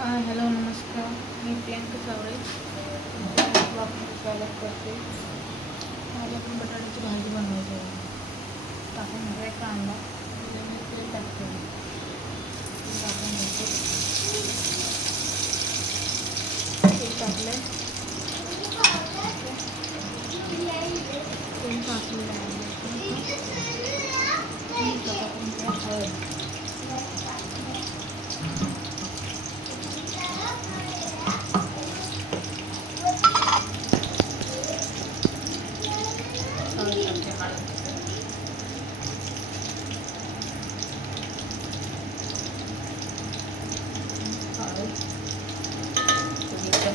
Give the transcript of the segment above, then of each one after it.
Hi hello नमस्कार. मी प्रियांका सावळे आपलं स्वागत करते. आज आपण बटाट्याची भाजी बनवायची आहे. टाकून घेतला कांदा तेल टाकते. टाकून घ्यायचे तेल टाकले तेल टाकलेलं आहे.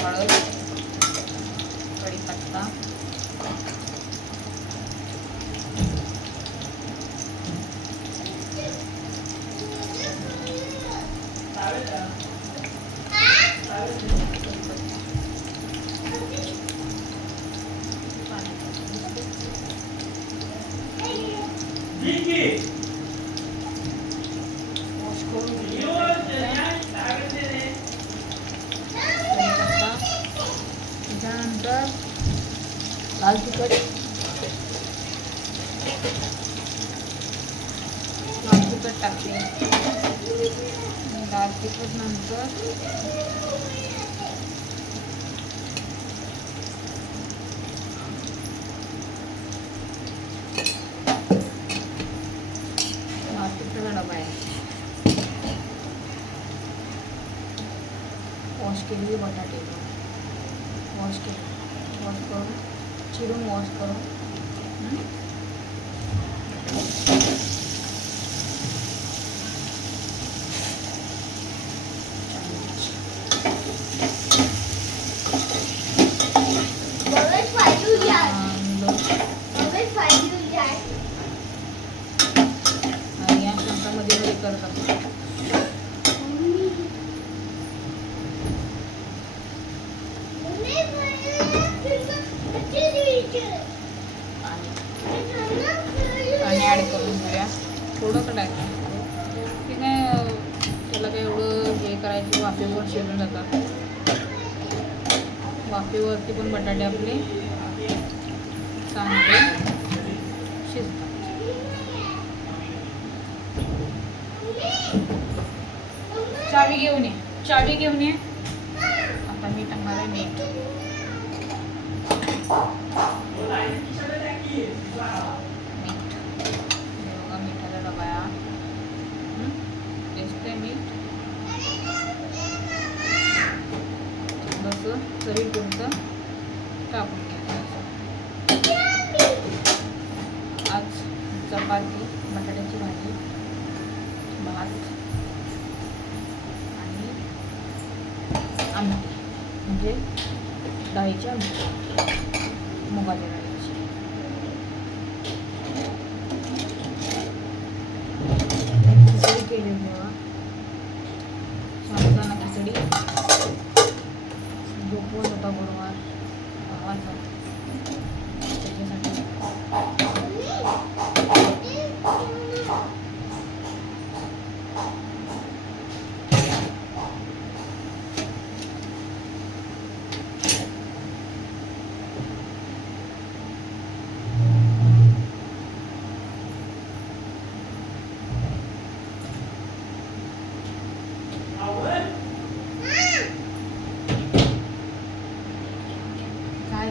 हळद, कढीपत्ता, त्यानंतर लाल तिखट टाकते. लाल तिखट नंतर डबा आहे. वॉश केलेले बटाटे वॉश करून चिरून वॉश करून आणि या शंकामध्ये करत असतो. पाणी ॲड करून घेऊया. थोडं टाकायचं. ते काय त्याला काय एवढं हे करायचं, वाफेवर शिजून जातात. वाफेवरती पण बटाटे आपले चांगले शिजतात. चावी घेऊन ये. आता मी टाकणार आहे मीठ. मिठाचा डबा दिसते. मीठ थोडंसं चवीपुरतं टाकून घ्यायचं. आज चपाती, बटाट्याची भाजी, भात आणि आमटी, म्हणजे डाळीची आमटी, मुगाच्या डाळीची. खिचडी केली बघा. साबुदाणा खिचडी उपवास होता गुरुवार भावाचा, त्याच्यासाठी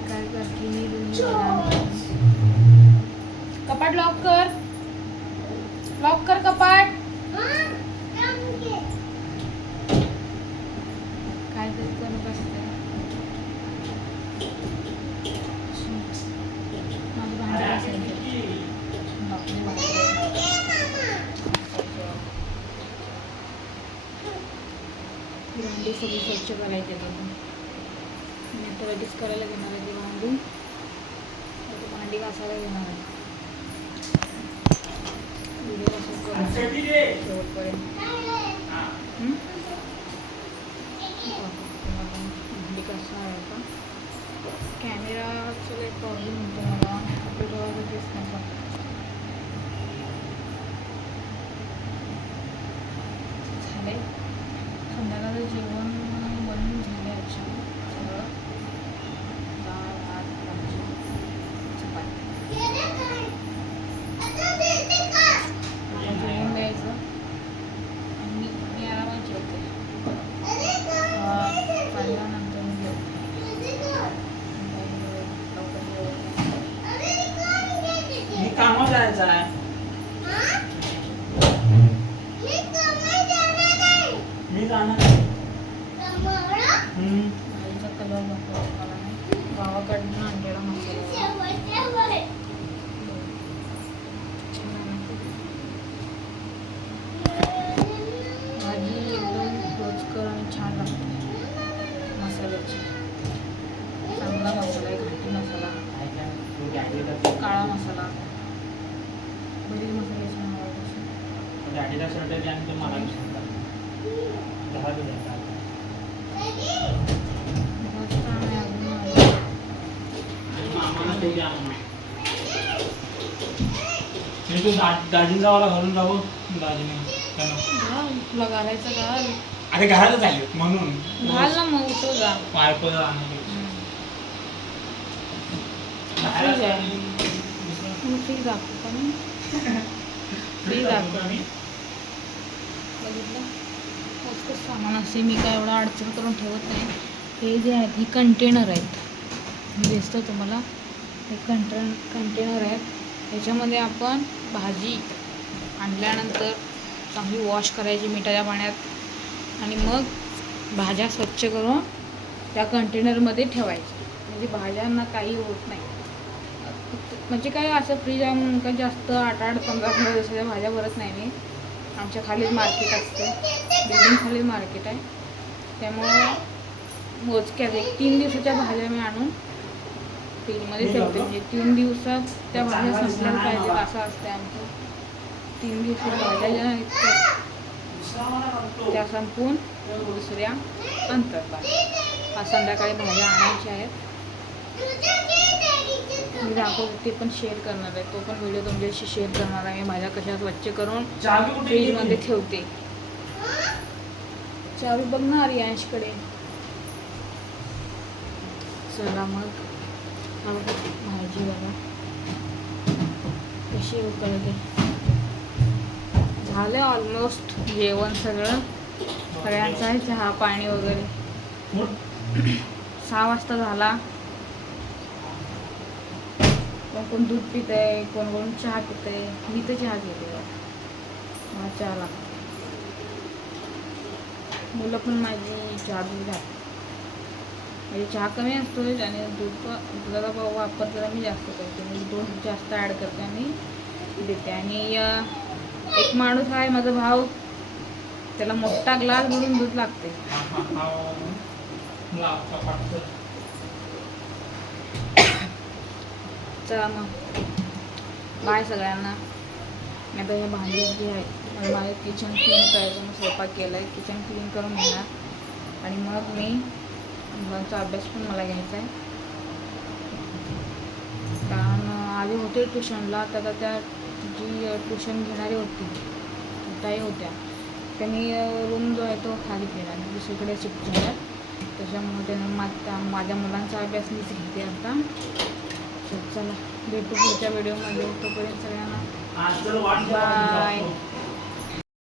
काय करते. कपाट लॉक कर कपाट. काय करत असते. माझी भांडी असायची. भांडी सगळी स्वच्छ करायचे. मी आता लगेच करायला घेणार आहे. ती भांडी घासायला घेणार आहे. व्हिडिओ शेवटपर्यंत भांडी घासणार आहे का. कॅमेराचा काही प्रॉब्लेम होतो मला. आपल्या दिसत नाही. झाले संध्याकाळचं जेवण मी जाणार. भाजीचा कलर नको मला नाही. गावाकडून आणलेला मसाला भाजी एकदम रोचकर आणि छान लागते. मसाल्याची चांगला मसाला आहे. घाटी मसाला, काळा मसाला, बरीच मसाल्याची नाव आहे तशी. गाडीचा शर्ट आहे आणि तो मला मस्त आणि अजून आहे. मामाला ते घ्या. मी तू दाजींचा वाला घालून राहू. दाजीने घाल, तुला घालायचं घाल. अरे घरातच आले म्हणून घाल ना मग उठव जा. फ्रीज फ्रीज दाखवू का मी? फ्रीज दाखवू बघितलं. मस्त सामान असे मी काय एवढं अडचण करून ठेवत नाही. हे जे आहेत हे कंटेनर आहेत. हे दिसतं तुम्हाला, हे कंटेनर आहेत. याच्यामध्ये आपण भाजी आणल्यानंतर चांगली वॉश करायची मिठाच्या पाण्यात आणि मग भाज्या स्वच्छ करून त्या कंटेनरमध्ये ठेवायच्या. म्हणजे भाज्यांना काही होत नाही. म्हणजे काय असं फ्रीज आहे म्हणून काय जास्त 8-8, 15-15 दिवसाच्या भाज्या भरत नाही मी. आमच्या खालीच मार्केट असते, बिल्डिंग खालीच मार्केट आहे. त्यामुळं मोजक्यात 1-3 दिवसाच्या भाज्या मी आणून फ्रीजमध्ये ठेवते. म्हणजे 3 दिवसात त्या भाज्या संपल्याला पाहिजेत असं असते आमचं. 3 दिवसाच्या भाज्या ज्या आहेत त्या संपवून दुसऱ्या अंतरतात. आज संध्याकाळी भाज्या आणायच्या आहेत. मी दाखवते ते पण शेअर करणार आहे. तो पण व्हिडिओ तुमच्याशी शेअर करणार आहे. मी भाज्या कशा स्वच्छ करून फ्रीजमध्ये ठेवते. चावी बघ ना रियांशकडे. चला मग भाजी बघा कशी उकळते. झालं ऑलमोस्ट जेवण सगळं. सगळ्यांचं आहे चहा पाणी वगैरे. 6 वाजता झाला. कोण दूध पित आहे, कोण चहा पित आहे. मी तर चहा घेते, मला चहा लागतो. मुलं पण माझी चहा दूध घालतात. म्हणजे चहा कमी असतो आणि दुधाचा वापर जरा मी जास्त करते. म्हणजे दूध जास्त ॲड करते आणि देते. आणि एक माणूस आहे माझा भाऊ, त्याला मोठा ग्लास भरून दूध लागते. चला मग बाय सगळ्यांना. मी आता हे भांडी जी आहे माझं किचन क्लीन करायचं. मी स्वयंपाक केला आहे, किचन क्लीन करून घेणार आणि मग मी मुलांचा अभ्यास पण मला घ्यायचा आहे. कारण आधी होते ट्युशनला, तर त्या जी ट्युशन घेणारी होती ताई होत्या, त्यांनी रूम जो आहे तो खाली केला आणि दुसरीकडे शिफ्ट झाला. त्याच्यामुळे त्यानं माझ्या मुलांचा अभ्यास मीच घेते आता. चला भेटू पुढच्या व्हिडिओमध्ये. तोपर्यंत सगळ्यांना बाय.